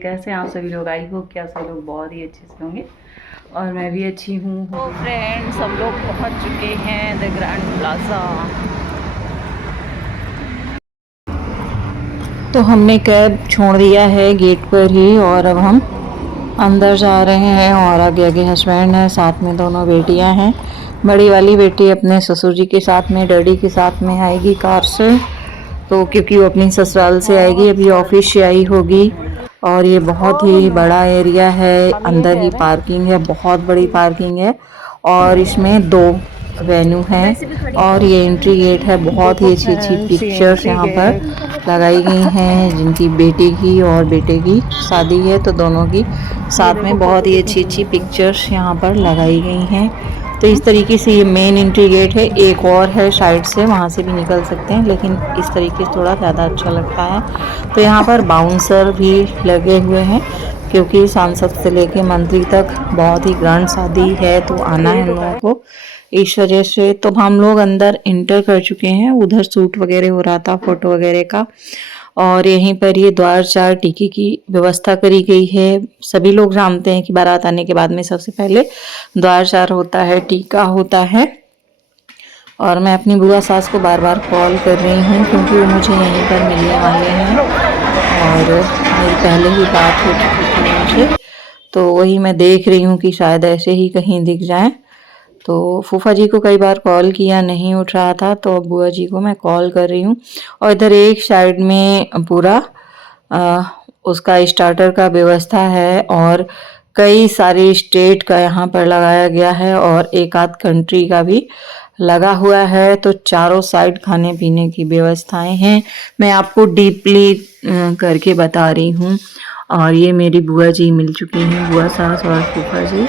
कैसे हैं आप सभी लोग। आई होप कि आप सभी लोग बहुत ही अच्छे से होंगे और मैं भी अच्छी हूँ। तो फ्रेंड्स, हम लोग पहुँच चुके हैं द ग्रैंड प्लाजा। तो हमने कैब छोड़ दिया है गेट पर ही और अब हम अंदर जा रहे हैं और आगे आगे हस्बैंड है, साथ में दोनों बेटियां हैं। बड़ी वाली बेटी अपने ससुर जी के साथ में, डैडी के साथ में आएगी कार से, तो क्योंकि वो अपनी ससुराल से आएगी, अभी ऑफिस से आई होगी। और ये बहुत ही बड़ा एरिया है, अंदर ही पार्किंग है, बहुत बड़ी पार्किंग है और इसमें 2 वेन्यू हैं और ये एंट्री गेट है। बहुत ही अच्छी अच्छी पिक्चर्स यहाँ पर लगाई गई हैं, जिनकी बेटे की और बेटे की शादी है तो दोनों की साथ में बहुत ही अच्छी अच्छी पिक्चर्स यहाँ पर लगाई गई हैं। तो इस तरीके से ये मेन एंट्री गेट है। एक और है साइड से, वहाँ से भी निकल सकते हैं, लेकिन इस तरीके से थोड़ा ज़्यादा अच्छा लगता है। तो यहाँ पर बाउंसर भी लगे हुए हैं क्योंकि सांसद से लेके मंत्री तक बहुत ही ग्रैंड शादी है, तो आना है हम लोगों को, इस वजह से। तो हम लोग अंदर इंटर कर चुके हैं। उधर शूट वगैरह हो रहा था, फोटो वगैरह का, और यहीं पर ये द्वार 4 टीके की व्यवस्था करी गई है। सभी लोग जानते हैं कि बारात आने के बाद में सबसे पहले द्वार 4 होता है, टीका होता है। और मैं अपनी बुआ सास को बार बार कॉल कर रही हूँ क्योंकि वो मुझे यहीं पर मिलने वाले हैं और मेरी पहले ही बात हो चुकी थी उनसे, तो वही मैं देख रही हूँ कि शायद ऐसे ही कहीं दिख जाए। तो फूफा जी को कई बार कॉल किया, नहीं उठ रहा था, तो अब बुआ जी को मैं कॉल कर रही हूँ। और इधर एक साइड में पूरा उसका स्टार्टर का व्यवस्था है और कई सारे स्टेट का यहाँ पर लगाया गया है और एक आध कंट्री का भी लगा हुआ है। तो चारों साइड खाने पीने की व्यवस्थाएं हैं, मैं आपको डीपली करके बता रही हूँ। और ये मेरी बुआ जी मिल चुकी हैं, बुआ सास और फूफा जी।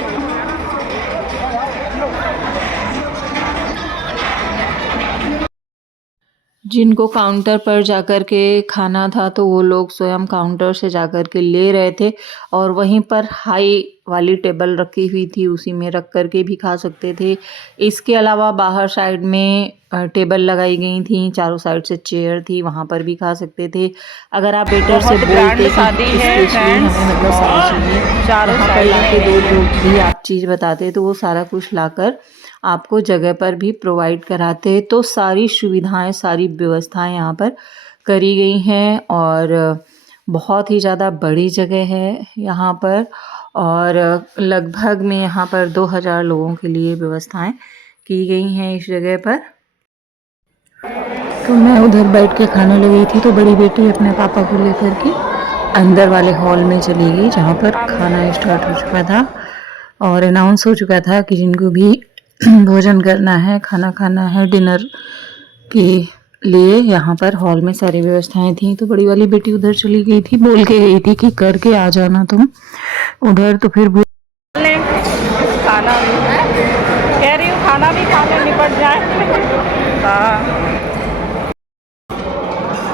जिनको काउंटर पर जाकर के खाना था तो वो लोग स्वयं काउंटर से जाकर के ले रहे थे और वहीं पर हाई वाली टेबल रखी हुई थी, उसी में रख कर के भी खा सकते थे। इसके अलावा बाहर साइड में टेबल लगाई गई थी, चारों साइड से चेयर थी, वहाँ पर भी खा सकते थे। अगर आप वेटर से बोलते शादी है हमें मतलब सारी चीज़ें चारों साइड लाके दो, जो भी आप चीज़ बताते तो वो सारा कुछ लाकर आपको जगह पर भी प्रोवाइड कराते हैं। तो सारी सुविधाएं, सारी व्यवस्थाएं यहाँ पर करी गई हैं और बहुत ही ज़्यादा बड़ी जगह है यहाँ पर और लगभग में यहाँ पर 2000 लोगों के लिए व्यवस्थाएं की गई हैं इस जगह पर। तो मैं उधर बैठ के खाने लगी थी तो बड़ी बेटी अपने पापा को लेकर के अंदर वाले हॉल में चली गई जहाँ पर खाना स्टार्ट हो चुका था और अनाउंस हो चुका था कि जिनको भी भोजन करना है, खाना खाना है डिनर के लिए, यहाँ पर हॉल में सारी व्यवस्थाएं थी। तो बड़ी वाली बेटी उधर चली गई थी, बोल के गई थी कि करके आ जाना तुम उधर। तो फिर खाना भी कह रही हूँ, खाना भी खा ले, निपट जाए।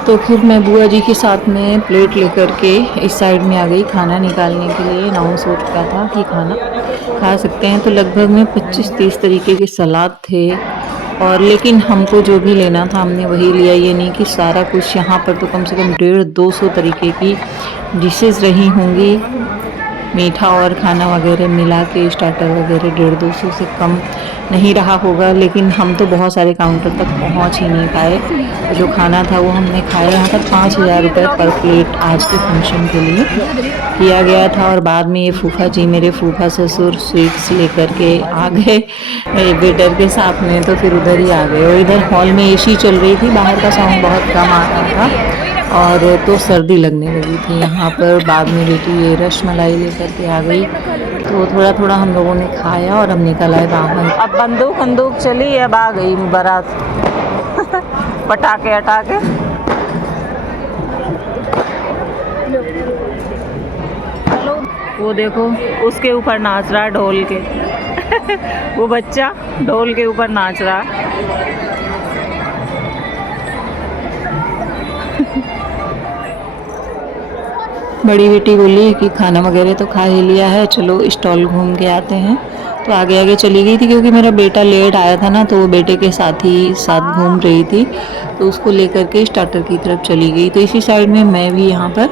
तो फिर मैं बुआ जी के साथ में प्लेट लेकर के इस साइड में आ गई खाना निकालने के लिए। अनाउंस हो चुका था कि खाना खा सकते हैं। तो लगभग में 25-30 तरीके के सलाद थे और लेकिन हमको जो भी लेना था हमने वही लिया। ये नहीं कि सारा कुछ, यहाँ पर तो कम से कम 150-200 तरीके की डिशेस रही होंगी, मीठा और खाना वगैरह मिला के स्टार्टर वगैरह 150-200 से कम नहीं रहा होगा। लेकिन हम तो बहुत सारे काउंटर तक पहुंच ही नहीं पाए। जो खाना था वो हमने खाया। यहाँ पर 5000 रुपये पर प्लेट आज के फंक्शन के लिए किया गया था। और बाद में ये फूफा जी, मेरे फूफा ससुर, स्वीट्स लेकर के आ गए वेटर के साथ में, तो फिर उधर ही आ गए। और इधर हॉल में एसी चल रही थी, बाहर का साउंड बहुत कम आ रहा था और तो सर्दी लगने लगी थी यहाँ पर। बाद में बेटी ये रसमलाई लेकर के आ गई, तो थोड़ा थोड़ा हम लोगों ने खाया और हम निकल आए बाहर। अब बंदूक चली, अब आ गई बारात पटाखे हटाके। वो देखो उसके ऊपर नाच रहा है ढोल के वो बच्चा ढोल के ऊपर नाच रहा है। बड़ी बेटी बोली कि खाना वगैरह तो खा ही लिया है, चलो स्टॉल घूम के आते हैं। तो आगे आगे चली गई थी क्योंकि मेरा बेटा लेट आया था ना, तो वो बेटे के साथ ही साथ घूम रही थी, तो उसको लेकर के स्टार्टर की तरफ चली गई। तो इसी साइड में मैं भी यहाँ पर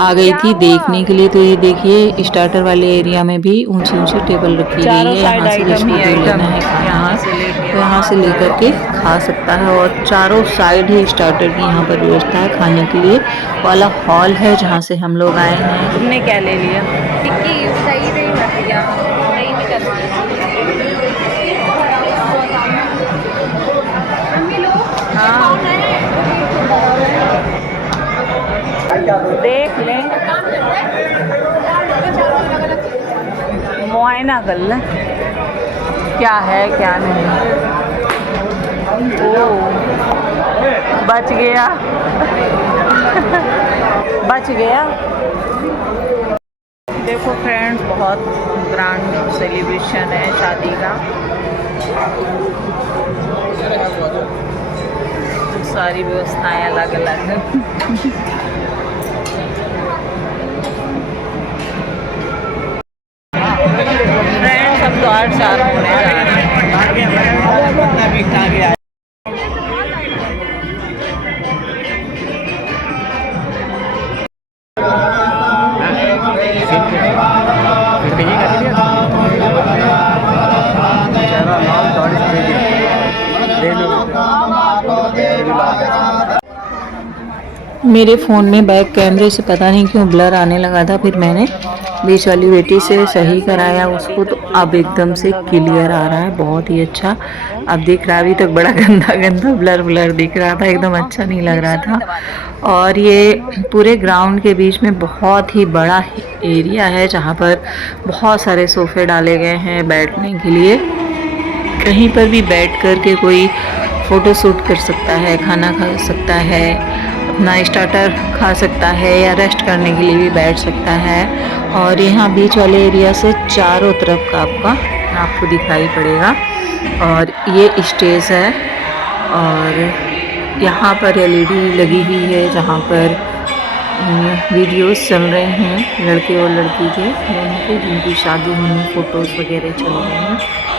आ गई थी देखने के लिए। तो ये देखिए स्टार्टर वाले एरिया में भी ऊंची ऊंची टेबल रखी गई है। यहाँ से जिसको जो लेना है खाना तो यहाँ से लेकर के खा सकता है। और चारों साइड ही स्टार्टर की यहाँ पर व्यवस्था है खाने के लिए वाला हॉल है जहाँ से हम लोग आए हैं। तुमने क्या ले लिया? टिक्की दही दही मत दिया, दही में करवाना। हाँ देख लें, मुआयना कर लें क्या है क्या नहीं। ओ बच गया बच गया। देखो फ्रेंड्स, बहुत ग्रैंड सेलिब्रेशन है शादी का। सारी व्यवस्थाएं अलग अलग हैं। फ्रेंड्स अब द्वार 4 होने जा रहे हैं। मेरे फ़ोन में बैक कैमरे से पता नहीं क्यों ब्लर आने लगा था। फिर मैंने बीच वाली बेटी से सही कराया उसको, तो अब एकदम से क्लियर आ रहा है, बहुत ही अच्छा अब दिख रहा है। अभी तक बड़ा गंदा गंदा ब्लर ब्लर दिख रहा था, एकदम अच्छा नहीं लग रहा था। और ये पूरे ग्राउंड के बीच में बहुत ही बड़ा एरिया है जहाँ पर बहुत सारे सोफ़े डाले गए हैं बैठने के लिए। कहीं पर भी बैठ कर के कोई फ़ोटो शूट कर सकता है, खाना खा सकता है, अपना स्टार्टर खा सकता है या रेस्ट करने के लिए भी बैठ सकता है। और यहाँ बीच वाले एरिया से चारों तरफ का आपको दिखाई पड़ेगा। और ये स्टेज है और यहाँ पर एलईडी लगी हुई है जहाँ पर वीडियोस चल रहे हैं लड़के और लड़की के दोनों के, जिनकी शादी होनी, फ़ोटोज़ वगैरह चल रहे हैं।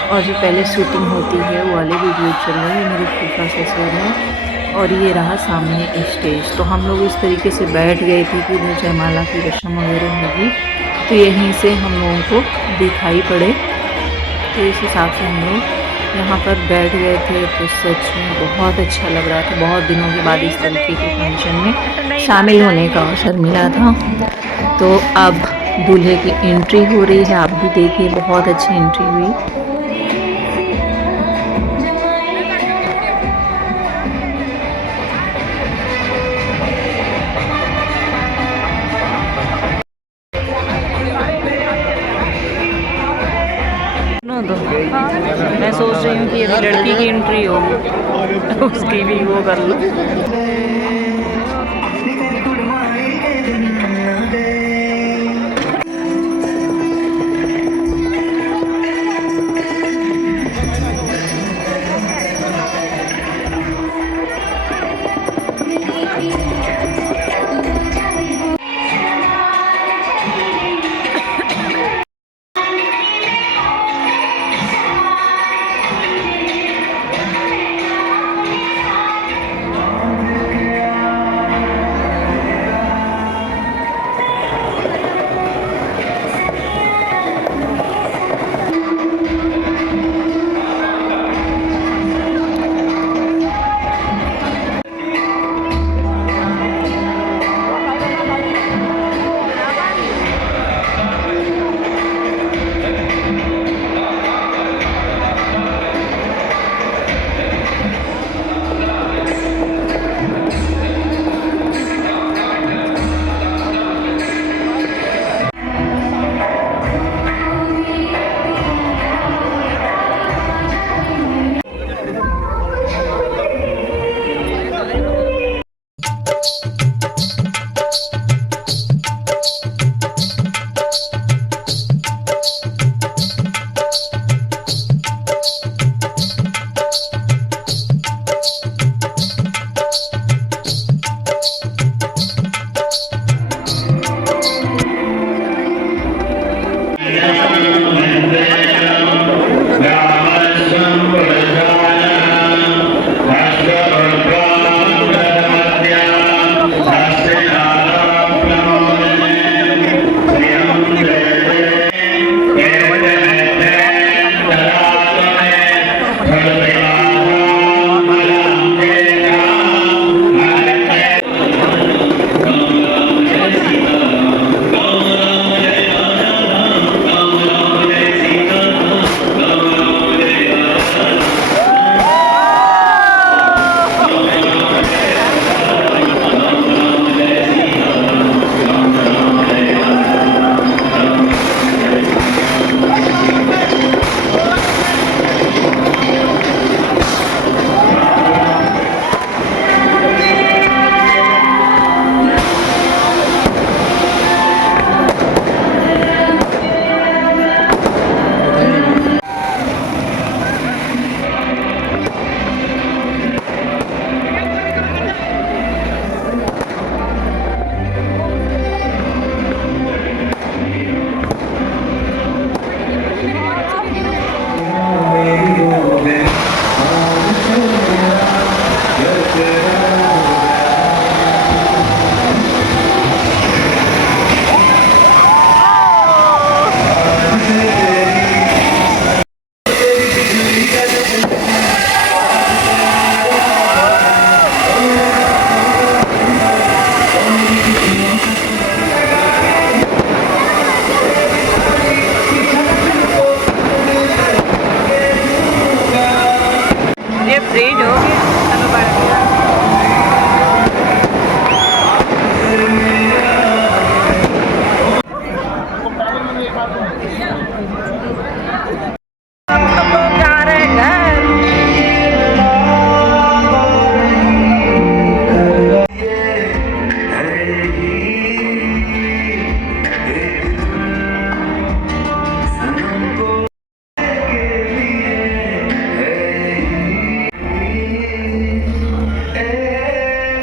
और जो पहले शूटिंग होती है वो वाले वीडियो चल रहे हैं। मेरे फूफा ससुर है और ये रहा सामने स्टेज। तो हम लोग इस तरीके से बैठ गए थे कि इधर जयमाला की रस्म वगैरह होगी तो यहीं से हम लोगों को दिखाई पड़े, तो इस हिसाब से हम लोग यहाँ पर बैठ गए थे। तो सच में बहुत अच्छा लग रहा था। बहुत दिनों के बाद इस तरीके के फंक्शन में शामिल होने का अवसर मिला था। तो अब दूल्हे की एंट्री हो रही है, आप भी देखिए, बहुत अच्छी एंट्री हुई। तो मैं सोच रही हूँ कि अभी लड़की की एंट्री होगी उसकी भी वो कर लो।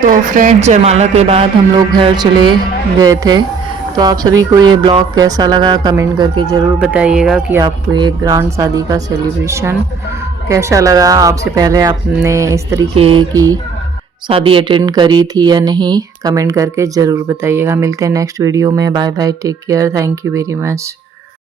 तो फ्रेंड्स जयमाला के बाद हम लोग घर चले गए थे। तो आप सभी को ये ब्लॉग कैसा लगा कमेंट करके ज़रूर बताइएगा कि आपको ये ग्रैंड शादी का सेलिब्रेशन कैसा लगा। आपसे पहले आपने इस तरीके की शादी अटेंड करी थी या नहीं, कमेंट करके ज़रूर बताइएगा। मिलते हैं नेक्स्ट वीडियो में। Bye bye, take care, thank you very much.